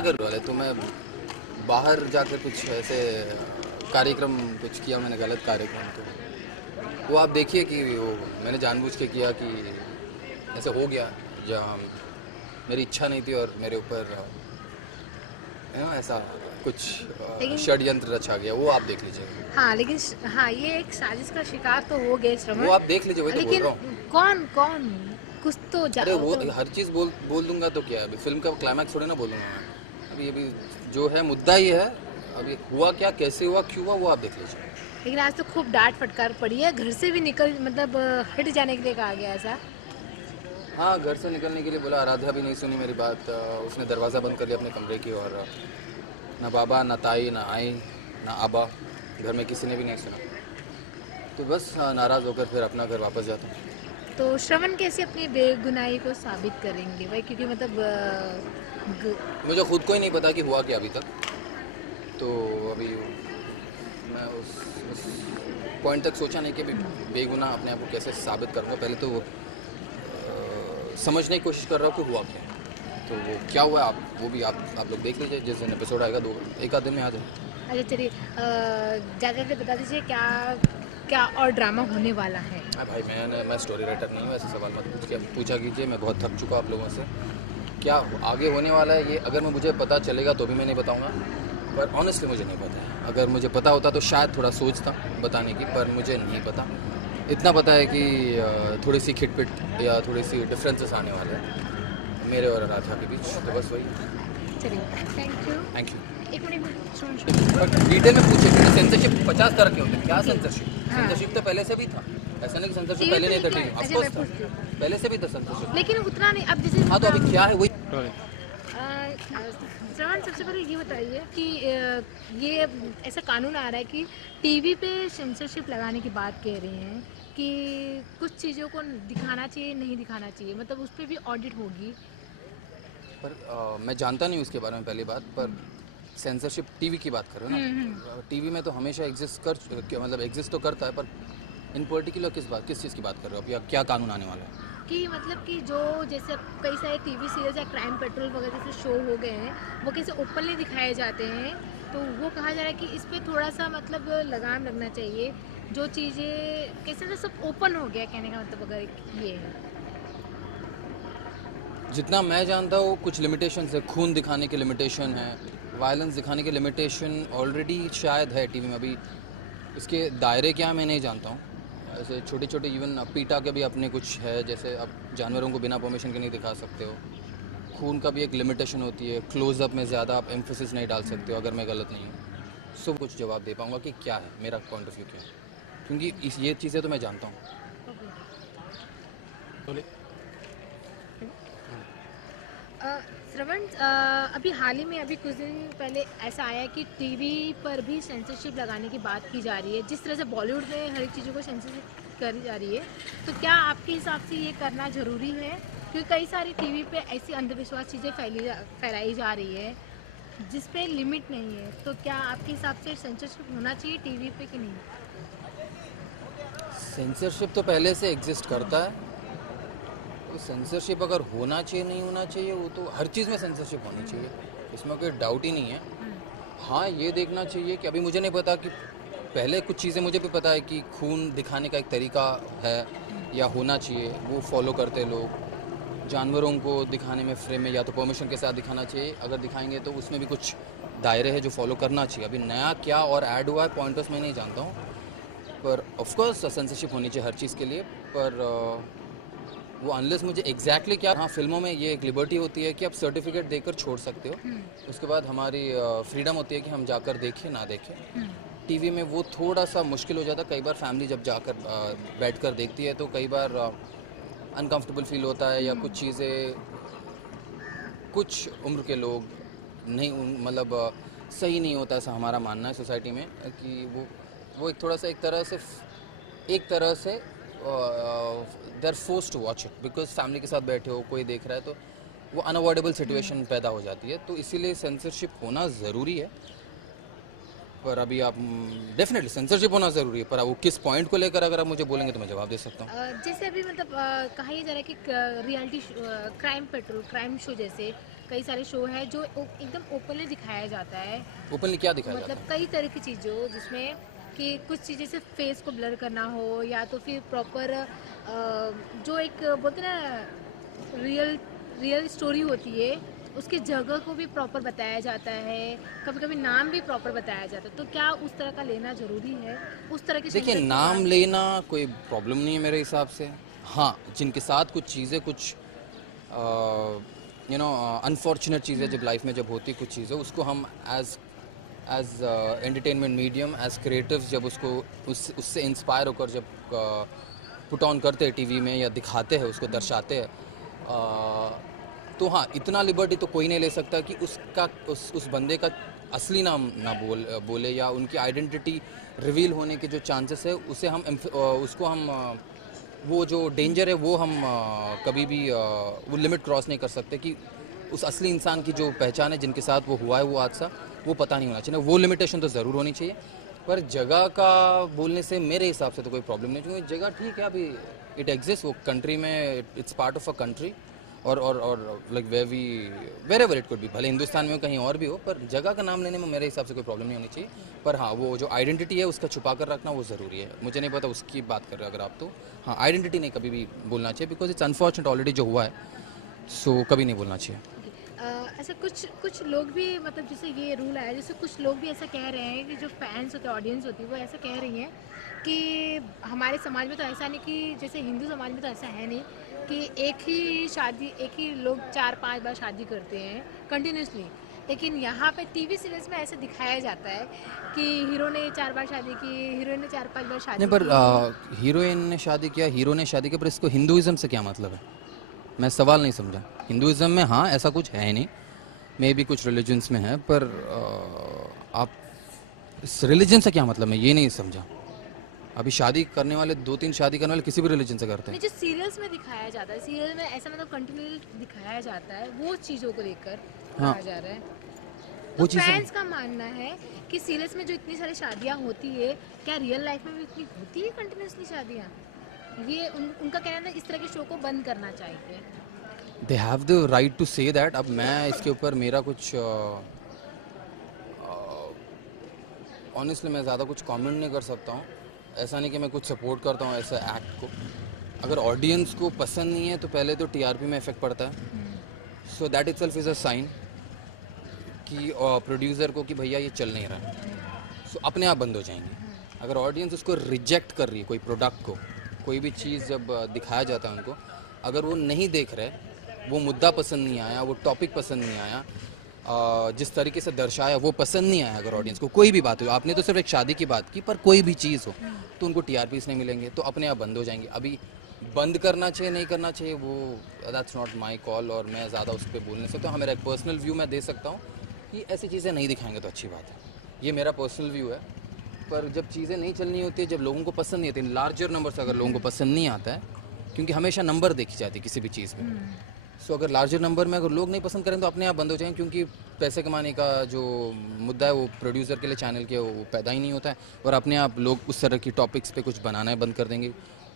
अगर तो मैं बाहर जाकर कुछ ऐसे कार्यक्रम कुछ किया मैंने, गलत कार्यक्रम, तो वो आप देखिए कि वो मैंने जानबूझ के किया कि ऐसे हो गया जहाँ मेरी इच्छा नहीं थी और मेरे ऊपर ऐसा कुछ लेकिन षड्यंत्र रचा गया, वो आप देख लीजिए। हाँ, लेकिन हाँ, ये एक साजिश का शिकार तो हो गए श्रवण। वो आप देख लीजिए, वही तो बोल लेकिन रहा हूँ। कौन कौन कुछ तो अरे वो तो हर चीज़ बोल दूंगा तो क्या है, अभी फिल्म का क्लाइमैक्स थोड़ी ना बोलूँगा मैं। अभी जो है मुद्दा ही है, अभी हुआ क्या, कैसे हुआ, क्यों हुआ, वो आप देख लीजिए। लेकिन आज तो खूब डांट फटकार पड़ी है, घर से भी निकल मतलब हट जाने के लिए कहा गया ऐसा। हाँ, घर से निकलने के लिए बोला, आराध्या भी नहीं सुनी मेरी बात। उसने दरवाज़ा बंद कर लिया अपने कमरे की, और ना बाबा, ना ताई, ना आई, ना आबा, घर में किसी ने भी नहीं सुना। तो बस नाराज़ होकर फिर अपना घर वापस जाता हूँ। तो श्रवण कैसे अपनी बेगुनाही को साबित करेंगे भाई, क्योंकि मतलब मुझे खुद को ही नहीं पता कि हुआ क्या अभी तक। तो अभी मैं उस पॉइंट तक सोचा नहीं कि अभी बेगुनाह अपने आप को कैसे साबित करूँगा। पहले तो समझने की कोशिश कर रहा हूँ कि हुआ क्या। तो वो क्या हुआ, वो भी आप लोग देख लीजिए, जिस दिन एपिसोड आएगा, एक आध दिन में आ जाए। अच्छा चलिए, ज़्यादा से बता दीजिए क्या क्या और ड्रामा होने वाला है। भाई मैं स्टोरी राइटर नहीं हूँ, ऐसे सवाल मत पूछा कीजिए। मैं बहुत थक चुका आप लोगों से। क्या आगे होने वाला है ये अगर मुझे पता चलेगा तो भी मैं नहीं बताऊँगा, पर ऑनेस्टली मुझे नहीं पता है। अगर मुझे पता होता तो शायद थोड़ा सोचता बताने की, पर मुझे नहीं पता। इतना पता है कि थोड़ी सी खिटपिट या थोड़ी सी डिफरेंसेस आने वाले हैं मेरे और आराध्या के बीच। तो बस वही। चलिए, थैंक यू। एक मिनट डिटेल में पूछे कि सेंसरशिप 50 तरह के होते हैं। क्या सेंसरशिप? सेंसरशिप तो पहले से भी था, ऐसा नहीं कि सेंसरशिप पहले नहीं था। टीवी ऑफ कोर्स था, पहले से भी था सेंसरशिप, लेकिन उतना नहीं। अब जैसे हाँ, तो अभी क्या है वही। श्रवण, सबसे पहले ये बताइए कि ये ऐसा कानून आ रहा है कि टीवी पे सेंसरशिप लगाने की बात कह रहे हैं कि कुछ चीज़ों को दिखाना चाहिए, नहीं दिखाना चाहिए, मतलब उस पर भी ऑडिट होगी। पर मैं जानता नहीं उसके बारे में, पहली बात। पर सेंसरशिप टीवी की बात कर रहे हो ना? टीवी में तो हमेशा एग्जिस्ट तो करता है, पर इन पर्टिकुलर किस चीज़ की बात कर रहे हो आप, या क्या कानून आने वाला है? कि मतलब कि जो जैसे कई सारे टीवी सीरियल्स या क्राइम पेट्रोल वगैरह जैसे शो हो गए हैं, वो कैसे ओपनली दिखाए जाते हैं, तो वो कहा जा रहा है कि इस पर थोड़ा सा मतलब लगाम लगना चाहिए। जो चीज़ें कैसे तो सब ओपन हो गया, कहने का मतलब अगर ये है। जितना मैं जानता हूँ कुछ लिमिटेशन है, खून दिखाने के लिमिटेशन है, वायलेंस दिखाने के लिमिटेशन ऑलरेडी शायद है टीवी में। अभी इसके दायरे क्या मैं नहीं जानता हूँ। ऐसे छोटे छोटे इवन पीटा के भी अपने कुछ है, जैसे अब जानवरों को बिना परमिशन के नहीं दिखा सकते हो। खून का भी एक लिमिटेशन होती है, क्लोजअप में ज़्यादा आप एम्फोसिस नहीं डाल सकते हो, अगर मैं गलत नहीं हूँ। सो कुछ जवाब दे पाऊँगा कि क्या है मेरा पॉइंट ऑफ व्यू क्या है, क्योंकि ये चीज़ें तो मैं जानता हूँ। श्रवण, अभी हाल ही में अभी कुछ दिन पहले ऐसा आया कि टीवी पर भी सेंसरशिप लगाने की बात की जा रही है। जिस तरह से बॉलीवुड में हर एक चीज़ों को सेंसरशिप करी जा रही है, तो क्या आपके हिसाब से ये करना ज़रूरी है? क्योंकि कई सारी टीवी पे ऐसी अंधविश्वास चीज़ें फैलाई जा रही है जिस पे लिमिट नहीं है, तो क्या आपके हिसाब से सेंसरशिप होना चाहिए टीवी पे कि नहीं? सेंसरशिप तो पहले से एग्जिस्ट करता है। तो सेंसरशिप अगर होना चाहिए नहीं होना चाहिए, वो तो हर चीज़ में सेंसरशिप होनी चाहिए, इसमें कोई डाउट ही नहीं है। हाँ, ये देखना चाहिए कि अभी मुझे नहीं पता कि पहले कुछ चीज़ें मुझे भी पता है कि खून दिखाने का एक तरीका है या होना चाहिए, वो फॉलो करते लोग। जानवरों को दिखाने में फ्रेम में या तो परमिशन के साथ दिखाना चाहिए, अगर दिखाएंगे तो उसमें भी कुछ दायरे हैं जो फॉलो करना चाहिए। अभी नया क्या और ऐड हुआ है पॉइंटर्स मैं नहीं जानता हूँ, पर ऑफकोर्स सेंसरशिप होनी चाहिए हर चीज़ के लिए। पर वो अनलेस मुझे एग्जैक्टली क्या, हाँ, फिल्मों में ये एक लिबर्टी होती है कि आप सर्टिफिकेट देकर छोड़ सकते हो, उसके बाद हमारी फ्रीडम होती है कि हम जाकर देखें ना देखें। टीवी में वो थोड़ा सा मुश्किल हो जाता है। कई बार फैमिली जब जाकर बैठकर देखती है तो कई बार अनकंफर्टेबल फील होता है, या कुछ चीज़ें कुछ उम्र के लोग नहीं, मतलब सही नहीं होता, ऐसा हमारा मानना है सोसाइटी में कि वो एक थोड़ा सा एक तरह से they are forced to watch it, because family के साथ बैठे हो, कोई देख रहा है, तो वो अनअवॉइडेबल सिचुएशन पैदा हो जाती है। तो इसीलिए सेंसरशिप होना ज़रूरी है। पर अभी आप डेफिनेटली सेंसरशिप होना ज़रूरी है, पर वो किस पॉइंट को लेकर अगर आप मुझे बोलेंगे तो मैं जवाब दे सकता हूँ। जैसे अभी मतलब कहा यह जा रहा है कि reality crime petrol, crime show जैसे कई सारे शो है जो एकदम ओपनली दिखाया जाता है, ओपनली क्या दिखाया जाता मतलब कई तरह की चीज़ों जिसमें कि कुछ चीज़ें सिर्फ फेस को ब्लर करना हो या तो फिर प्रॉपर जो एक बोलते हैं ना रियल रियल स्टोरी होती है उसकी जगह को भी प्रॉपर बताया जाता है, कभी कभी नाम भी प्रॉपर बताया जाता है, तो क्या उस तरह का लेना ज़रूरी है? उस तरह की देखिए, सेंसर नाम लेना कोई प्रॉब्लम नहीं है मेरे हिसाब से। हाँ, जिनके साथ कुछ चीज़ें कुछ अनफॉर्चुनेट चीज़ें जब लाइफ में जब होती कुछ चीज़ें, उसको हम as entertainment medium, as creative जब उसको उससे इंस्पायर होकर जब पुट ऑन करते हैं टीवी में या दिखाते हैं, उसको दर्शाते हैं, तो हाँ, इतना लिबर्टी तो कोई नहीं ले सकता कि उसका उस बंदे का असली नाम ना बोले या उनकी आइडेंटिटी रिवील होने के जो चांसेस है उसे हम उसको हम वो जो डेंजर है वो हम कभी भी वो लिमिट क्रॉस नहीं कर सकते कि उस असली इंसान की जो पहचान है, जिनके साथ वो हुआ है वो हादसा, वो पता नहीं होना चाहिए। वो लिमिटेशन तो ज़रूर होनी चाहिए, पर जगह का बोलने से मेरे हिसाब से तो कोई प्रॉब्लम नहीं, क्योंकि जगह ठीक है, अभी इट एग्जिस्ट, वो कंट्री में, it's part of a country, और like wherever it could भी, भले हिंदुस्तान में हो कहीं और भी हो, पर जगह का नाम लेने में मेरे हिसाब से कोई प्रॉब्लम नहीं होनी चाहिए। पर हाँ, वो जो आइडेंटिटी है उसका छुपा कर रखना वो ज़रूरी है। मुझे नहीं पता उसकी बात कर रहे हो अगर आप, तो हाँ, आइडेंटिटी नहीं कभी भी बोलना चाहिए, बिकॉज इट्स अनफॉर्चुनेट ऑलरेडी जो हुआ है, सो कभी नहीं बोलना चाहिए। ऐसा कुछ लोग भी, मतलब जैसे ये रूल आया, जैसे कुछ लोग भी ऐसा कह रहे हैं कि जो फैंस होते हैं, ऑडियंस होती है, वो ऐसा कह रही हैं कि हमारे समाज में तो ऐसा नहीं, कि जैसे हिंदू समाज में तो ऐसा है नहीं कि एक ही लोग 4-5 बार शादी करते हैं कंटिन्यूसली, लेकिन यहाँ पे टीवी सीरियल्स में ऐसे दिखाया जाता है कि हीरो ने 4 बार शादी की, हीरोइन ने 4-5 बार शादी नहीं, पर की। हीरोइन ने शादी किया, हीरो ने शादी किया, पर इसको हिंदुइज्म से क्या मतलब है? मैं सवाल नहीं समझा। हिंदुइज्म में हाँ ऐसा कुछ है नहीं, मे भी कुछ रिलीजन्स में है, पर आप इस रिलीजन से क्या मतलब, मैं ये नहीं समझा। अभी शादी करने वाले 2-3 शादी करने वाले किसी भी रिलीजन से करते नहीं, हैं। जो सीरियल्स में दिखाया जाता है, सीरियल में ऐसा मतलब कंटिन्यू दिखाया जाता है, वो चीज़ों को लेकर हाँ, कहा जा रहा है। तो वो चीज़ें फैंस का मानना है कि सीरियल्स में जो इतनी सारी शादियां होती है, क्या रियल लाइफ में भी इतनी होती है कंटिन्यूसली शादियां? ये उनका कहना है इस तरह के शो को बंद करना चाहिए। They have the right to say that. अब मैं इसके ऊपर मेरा कुछ ऑनेस्टली मैं ज़्यादा कुछ कमेंट नहीं कर सकता हूँ। ऐसा नहीं कि मैं कुछ सपोर्ट करता हूँ ऐसा एक्ट को। अगर ऑडियंस को पसंद नहीं है तो पहले तो टीआरपी में इफेक्ट पड़ता है, so that itself is a sign कि प्रोड्यूसर को कि भैया ये चल नहीं रहा, सो अपने आप बंद हो जाएंगे। अगर ऑडियंस उसको रिजेक्ट कर रही है, कोई प्रोडक्ट को, कोई भी चीज़ जब दिखाया जाता है उनको, अगर वो नहीं देख रहे, वो मुद्दा पसंद नहीं आया, वो टॉपिक पसंद नहीं आया, जिस तरीके से दर्शाया वो पसंद नहीं आया, अगर ऑडियंस को कोई भी बात हो, आपने तो सिर्फ एक शादी की बात की, पर कोई भी चीज़ हो तो उनको टीआरपीस नहीं मिलेंगे, तो अपने आप बंद हो जाएंगे। अभी बंद करना चाहिए नहीं करना चाहिए वो दैट्स नॉट माई कॉल, और मैं ज़्यादा उस पर बोल नहीं सकता हूँ। हाँ, मेरा एक पर्सनल व्यू मैं दे सकता हूँ कि ऐसी चीज़ें नहीं दिखाएंगे तो अच्छी बात है, ये मेरा पर्सनल व्यू है। पर जब चीज़ें नहीं चलनी होती है, जब लोगों को पसंद नहीं आती, लार्जर नंबर से अगर लोगों को पसंद नहीं आता है, क्योंकि हमेशा नंबर देखी जाती है किसी भी चीज़ में, सो अगर लार्जर नंबर में अगर लोग नहीं पसंद करें तो अपने आप बंद हो जाएंगे, क्योंकि पैसे कमाने का जो मुद्दा है वो प्रोड्यूसर के लिए, चैनल के, वो पैदा ही नहीं होता है, और अपने आप लोग उस तरह की टॉपिक्स पे कुछ बनाना बंद कर देंगे,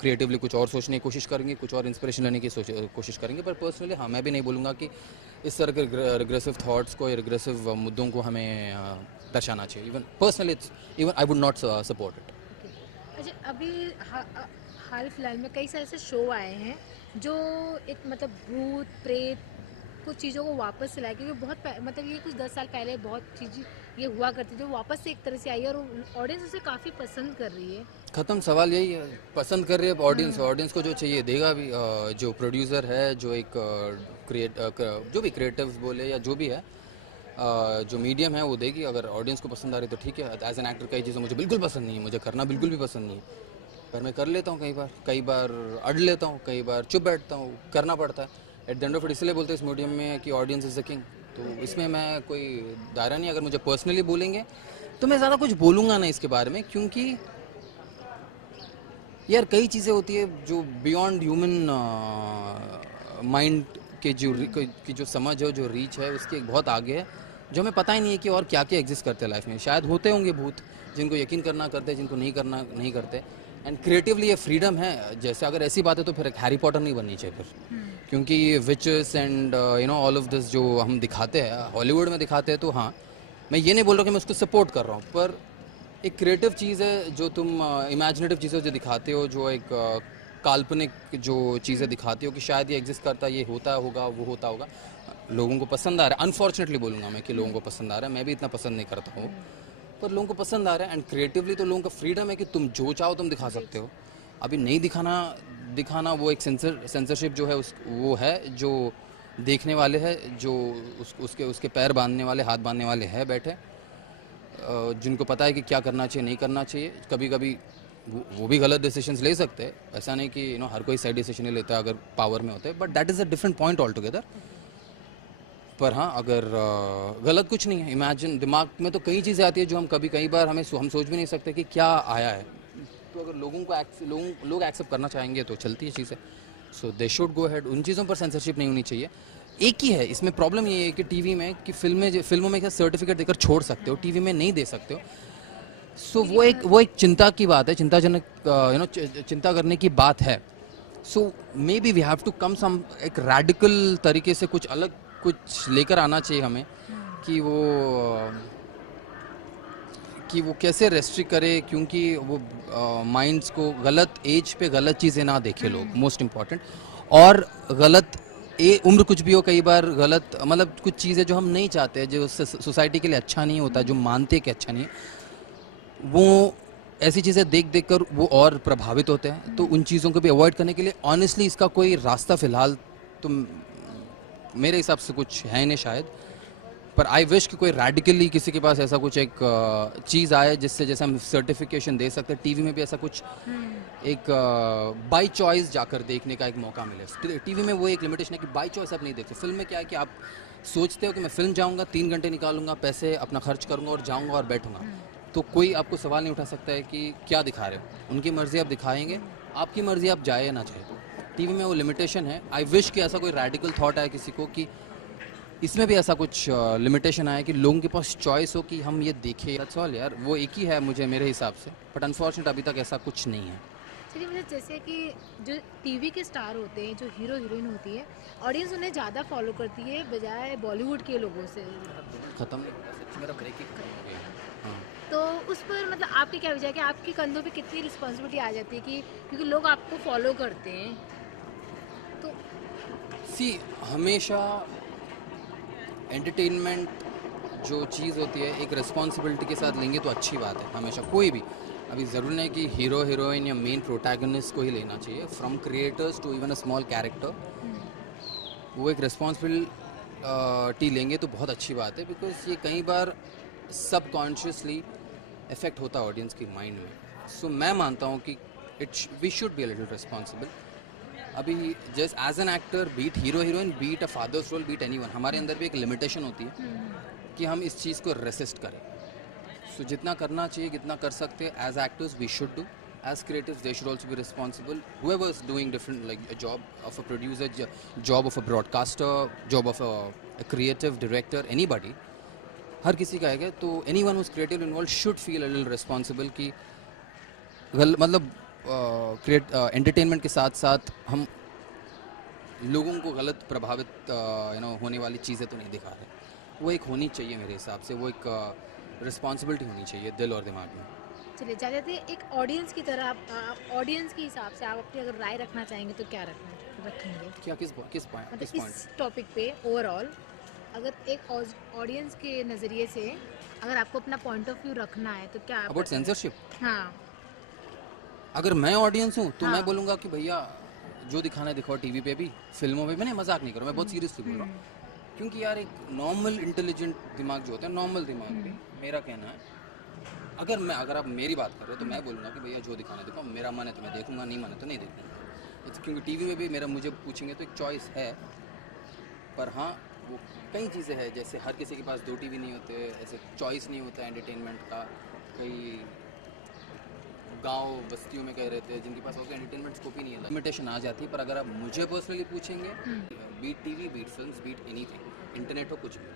क्रिएटिवली कुछ और सोचने की कोशिश करेंगे, कुछ और इंस्पिरेशन लेने की कोशिश करेंगे। पर पर्सनली हाँ, मैं भी नहीं बोलूँगा कि इस तरह के रिग्रेसिव थाट्स को या रिग्रेसिव मुद्दों को हमें दर्शाना चाहिए। Even personally even I would not support it. अच्छा, अभी हाल फिलहाल में कई सारे ऐसे शो आए हैं जो एक मतलब भूत प्रेत कुछ चीज़ों को वापस से लाए, क्योंकि मतलब ये कुछ 10 साल पहले बहुत चीज़ ये हुआ करती थी, जो वापस से एक तरह से आई है और ऑडियंस उसे काफ़ी पसंद कर रही है। ख़त्म, सवाल यही है, पसंद कर रही है ऑडियंस को जो चाहिए देगा भी। जो प्रोड्यूसर है, जो एक जो भी क्रिएटिव बोले या जो भी है, जो मीडियम है वो देगी। अगर ऑडियंस को पसंद आ रही तो ठीक है। एज एन एक्टर कई चीज़ें मुझे बिल्कुल पसंद नहीं है, मुझे करना बिल्कुल भी पसंद नहीं है, पर मैं कर लेता हूँ। कई बार अड़ लेता हूँ, कई बार चुप बैठता हूँ, करना पड़ता है। At the end of it इसलिए बोलते हैं इस मीडियम में कि ऑडियंस इज़ द किंग, तो इसमें मैं कोई दायरा नहीं। अगर मुझे पर्सनली बोलेंगे तो मैं ज़्यादा कुछ बोलूँगा ना इसके बारे में, क्योंकि यार कई चीज़ें होती है जो बियॉन्ड ह्यूमन माइंड के की जो समझ है, जो रीच है, उसकी एक बहुत आगे है, जो हमें पता ही नहीं है कि और क्या क्या एग्जिस्ट करते हैं लाइफ में। शायद होते होंगे भूत, जिनको यकीन करना करते, जिनको नहीं करना नहीं करते। एंड क्रिएटिवली ये फ्रीडम है। जैसे अगर ऐसी बात है तो फिर एक हैरी पॉटर नहीं बननी चाहिए फिर, क्योंकि witches and you know all of this जो हम दिखाते हैं हॉलीवुड में दिखाते हैं, तो हाँ मैं ये नहीं बोल रहा कि मैं उसको सपोर्ट कर रहा हूँ, पर एक क्रिएटिव चीज़ है जो तुम इमेजिनेटिव चीज़ें जो दिखाते हो, जो एक काल्पनिक जो चीज़ें दिखाते हो कि शायद ये एग्जिस्ट करता है, ये होता होगा, वो होता होगा, लोगों को पसंद आ रहा है। अनफॉर्चुनेटली बोलूँगा मैं कि लोगों को पसंद आ रहा है, मैं भी इतना पसंद नहीं करता हूँ, पर लोगों को पसंद आ रहा है। एंड क्रिएटिवली तो लोगों का फ्रीडम है कि तुम जो चाहो तुम दिखा सकते हो। अभी नहीं दिखाना वो एक सेंसरशिप जो है वो है, जो देखने वाले हैं, जो उसके पैर बांधने वाले, हाथ बांधने वाले हैं बैठे, जिनको पता है कि क्या करना चाहिए नहीं करना चाहिए। कभी कभी वो भी गलत डिसीजंस ले सकते हैं, ऐसा नहीं कि यू नो हर कोई सही डिसीजन नहीं लेता अगर पावर में होते हैं, but that is a different point all together. पर हाँ, अगर गलत कुछ नहीं है। इमेजिन, दिमाग में तो कई चीज़ें आती है जो हम कई बार हम सोच भी नहीं सकते कि क्या आया है। तो अगर लोग एक्सेप्ट करना चाहेंगे तो चलती है चीज़ें। सो दे शुड गो अहेड। उन चीज़ों पर सेंसरशिप नहीं होनी चाहिए। एक ही है इसमें प्रॉब्लम, ये है कि टीवी में कि फिल्मों में क्या सर्टिफिकेट देकर छोड़ सकते हो, टीवी में नहीं दे सकते हो। सो वो एक चिंता की बात है, चिंताजनक यू नो चिंता करने की बात है। So maybe we have to come some एक रेडिकल तरीके से कुछ अलग कुछ लेकर आना चाहिए हमें, कि वो कैसे रेस्ट्रिक्ट करे, क्योंकि वो माइंड्स को गलत एज पे गलत चीज़ें ना देखे लोग, मोस्ट इम्पॉर्टेंट। और गलत उम्र कुछ भी हो, कई बार गलत मतलब कुछ चीज़ें जो हम नहीं चाहते, जो सोसाइटी के लिए अच्छा नहीं होता, जो मानते कि अच्छा नहीं है, वो ऐसी चीज़ें देख कर वो और प्रभावित होते हैं। तो उन चीज़ों को भी अवॉइड करने के लिए ऑनेस्टली इसका कोई रास्ता फ़िलहाल तो मेरे हिसाब से कुछ है नहीं शायद, पर आई विश कि कोई रेडिकली किसी के पास ऐसा कुछ एक चीज़ आए जिससे जैसे हम सर्टिफिकेशन दे सकते हैं, टीवी में भी ऐसा कुछ एक बाई चॉइस जाकर देखने का एक मौका मिले। टीवी में वो एक लिमिटेशन है कि बाई चॉइस आप नहीं देखते। फिल्म में क्या है कि आप सोचते हो कि मैं फिल्म जाऊँगा, 3 घंटे निकालूंगा, पैसे अपना खर्च करूँगा और जाऊँगा और बैठूंगा, तो कोई आपको सवाल नहीं उठा सकता है कि क्या दिखा रहे हो। उनकी मर्ज़ी आप दिखाएंगे, आपकी मर्ज़ी आप जाए या ना जाए। टीवी में वो लिमिटेशन है। आई विश कि ऐसा कोई रेडिकल थॉट आए किसी को कि इसमें भी ऐसा कुछ लिमिटेशन आया कि लोगों के पास चॉइस हो कि हम ये देखें। दैट्स ऑल यार, वो एक ही है मुझे मेरे हिसाब से, बट अनफॉर्चुनेट अभी तक ऐसा कुछ नहीं है। चलिए, मतलब जैसे कि जो टीवी के स्टार होते हैं, जो हीरो हीरोइन होती है, ऑडियंस उन्हें ज़्यादा फॉलो करती है बजाय बॉलीवुड के लोगों से। खत्म नहीं होगा, सच मेरा ब्रेक ही खत्म हो गया। हाँ, तो उस पर मतलब आपके क्या विचार है कि आपके कंधों पे कितनी रिस्पॉन्सिबिलिटी आ जाती है कि क्योंकि लोग आपको फॉलो करते हैं, तो सी हमेशा एंटरटेनमेंट जो चीज़ होती है एक रिस्पॉन्सिबिलिटी के साथ लेंगे तो अच्छी बात है। हमेशा कोई भी, अभी ज़रूरी नहीं कि हीरो हीरोइन या मेन प्रोटैगनिस्ट को ही लेना चाहिए, from creators to even a small character, वो एक रिस्पॉन्सिबिलिटी लेंगे तो बहुत अच्छी बात है। बिकॉज ये कई बार सबकॉन्शियसली इफेक्ट होता है ऑडियंस की माइंड में। सो मैं मानता हूँ कि we should be a little responsible. अभी just as an actor, be it hero heroine, be it a father's role, be it anyone, हमारे अंदर भी एक लिमिटेशन होती है कि हम इस चीज़ को रेसिस्ट करें। सो जितना करना चाहिए, जितना कर सकते हैं as actors we should do. As creatives, they should also be responsible. Whoever is doing different, like a job of a producer, job of a broadcaster, job of a creative director, anybody, हर किसी का है। तो anyone who's creative involved should feel a little responsible कि मतलब entertainment के साथ साथ हम लोगों को गलत प्रभावित होने वाली चीज़ें तो नहीं दिखा रहे। वो एक होनी चाहिए मेरे हिसाब से, वो एक रिस्पॉन्सिबिलिटी होनी चाहिए दिल और दिमाग में। चलिए जाते एक ऑडियंस की तरह आप ऑडियंस के हिसाब से आप अपनी अगर राय रखना चाहेंगे तो क्या रखेंगे? क्या किस पॉइंट, मतलब इस टॉपिक पे ओवरऑल अगर एक ऑडियंस के नज़रिए से अगर आपको अपना पॉइंट ऑफ व्यू रखना है तो क्या अबाउट सेंसरशिप? हाँ, अगर मैं ऑडियंस हूँ तो हाँ। मैं बोलूँगा कि भैया जो दिखाना है दिखाओ, टीवी पे भी, फिल्मों में भी। मैं मजाक नहीं कर रहा, मैं बहुत सीरियसली बोल रहा हूँ। क्योंकि यार एक नॉर्मल इंटेलिजेंट दिमाग जो होता है, नॉर्मल दिमाग पे मेरा कहना है, अगर आप मेरी बात कर रहे हो तो मैं बोलूँगा कि भैया जो दिखाना है दिखाओ, मेरा मन है तो मैं देखूंगा, नहीं मन है तो नहीं देखूंगा। क्योंकि टीवी में भी मुझे पूछेंगे तो एक चॉइस है, पर हाँ वो कई चीज़ें हैं, जैसे हर किसी के पास 2 टीवी नहीं होते, ऐसे चॉइस नहीं होता एंटरटेनमेंट का। कई गांव बस्तियों में कह रहते हैं जिनके पास होगा एंटरटेनमेंट स्कोप ही नहीं है, लिमिटेशन आ जाती है। पर अगर आप मुझे पर्सनली पूछेंगे, beat TV, beat films, beat anything, internet हो, कुछ भी,